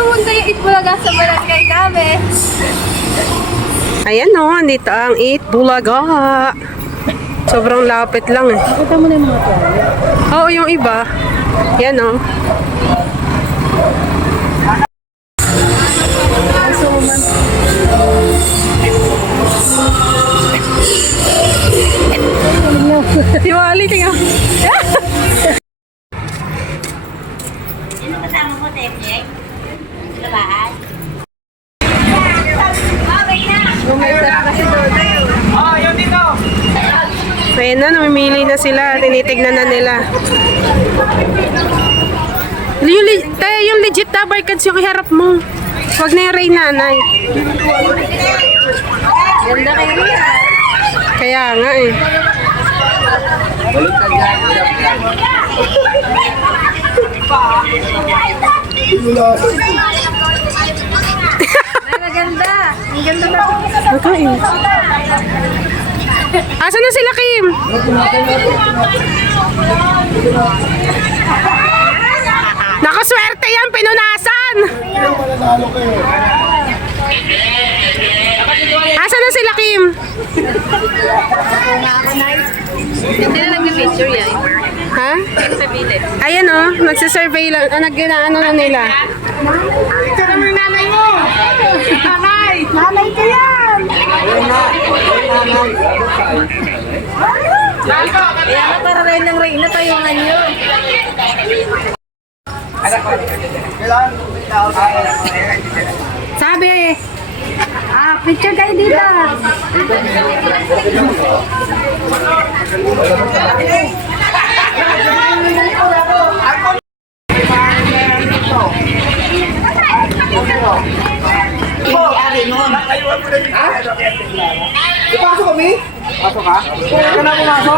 pumunta yung Itbulaga sa barangay namin. Ayan o, dito ang Eat Bulaga. Sobrang lapit lang eh. Nakita mo na yung mga tuwalya. Oo, yung iba. Yan o. Si Wally, tingnan. Sino kasama mo, Tepjek? Labahan? Ayan na, namimili na sila. Tinitignan na nila. Yung, li- tayo, yung legit na barkads yung iharap mo. Huwag na yung Ray Nanay. Ganda kay Ria. Kaya nga eh. Maganda. Ang ganda na. Makain. Asa na sila, Kim? Nakaswerte yan, pinunasan! Asa na sila, Kim? Hindi na nag-picture yan. Ha? Bilit. Ayan o, oh, nagsisurvey lang, ah, nag ano na nila. Kaya nga para rin ng Reyna tayungan nyo. Sabi, ah, picture kayo dito. Pasok kami? Pasok ka? Kaya ka na pumasok? Ha? Yabang ko yung ang hindi ka lang ano. Hindi ka lang yung kaya mo. Dapat to. Nakaya ka ba namin kaya kasali ko?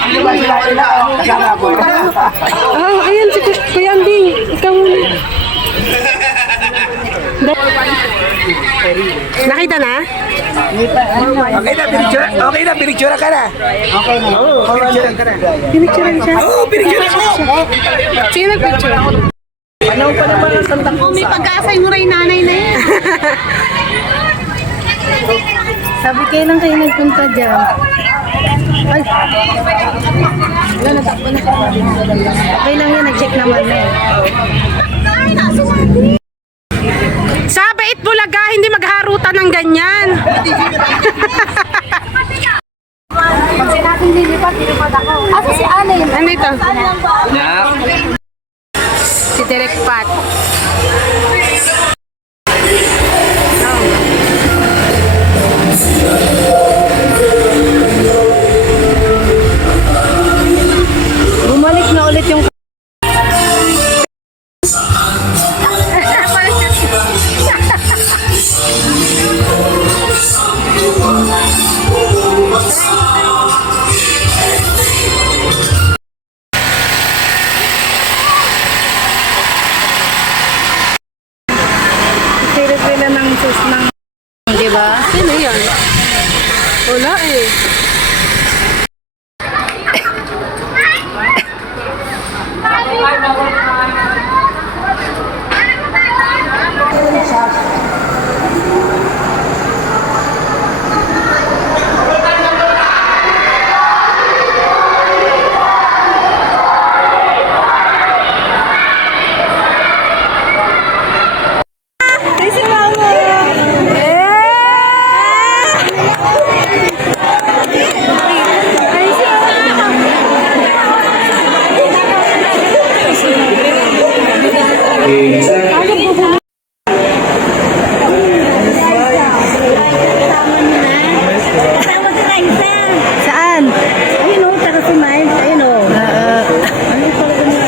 Ano ba sila sila? Kasama ko. Oh, ayan si Ku- Kuya Anding. Ikaw muna. Nakita na? Okay na, pinicture. Okay na, pinicture ka na. Okay na. Oo, pinicture ka na. Pinicturean siya. Oo, pinicture ako. Sino nagpicture? Panahon pa naman ang Santa Cruz. May pag-asay mo rin nanay na yan. Sabi kayo lang kayo nagpunta dyan. Ay. Wala, natakbo na ka. Okay lang yan, nag-check naman na eh. Sa Bait Bulaga, hindi magharutan ng ganyan. Pag sinabing lilipat, lilipat ako. Asa si Alin? Nandito. Si Direk Pat. Silip nila ng sus. Di ba? Sino yan? Wala eh. Kasama si Raisa. Saan? Ayun o, taga si Miles. Ayun o. Ano pala ko mga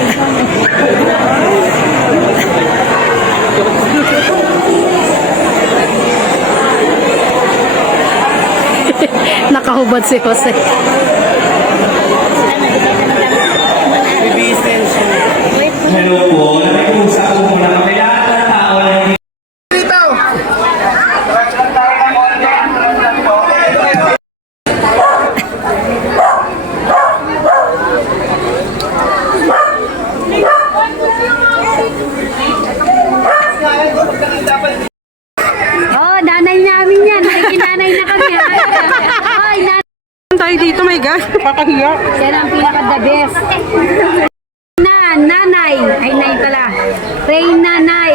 Nakahubad si Jose. Hello Na, nanay. Ay, nay pala. Reyna, nay.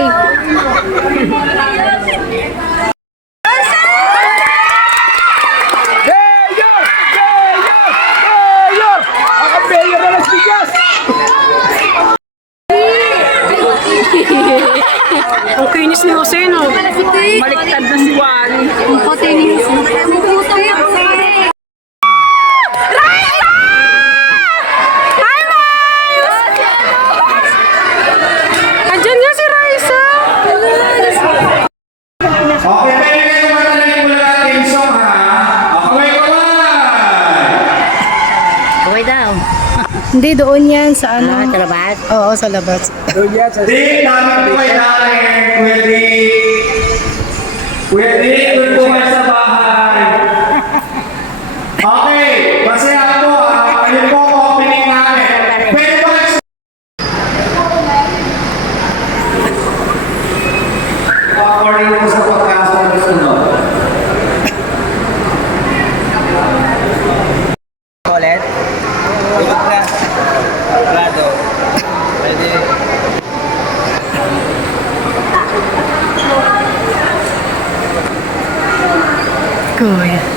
okay ni si Jose, no? Baliktad na si Juan. Ang pote ni Jose. doon yan sa ano. Ah, sa labas? Oo, sa labas. Doon yan sa... Di namin po kailangan pwede pwede kulungan sa bahay. Okay, masaya ah, po ah. Ano po opening namin? Pwede ba According po sa pagkasa ng sunod. Ulit? Ulit na. Good.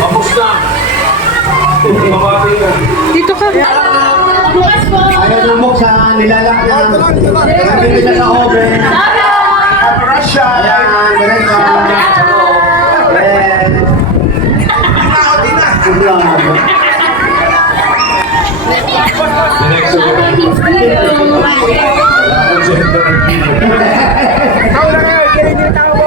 Kamusta? Dito ka. Bukas po. Ayaw na mo sa nilalak na. Sabi nila sa oven. Russia. Ayan, Beretta. Ayan. The next one. Ikaw lang nga, kaya niyo tao mo.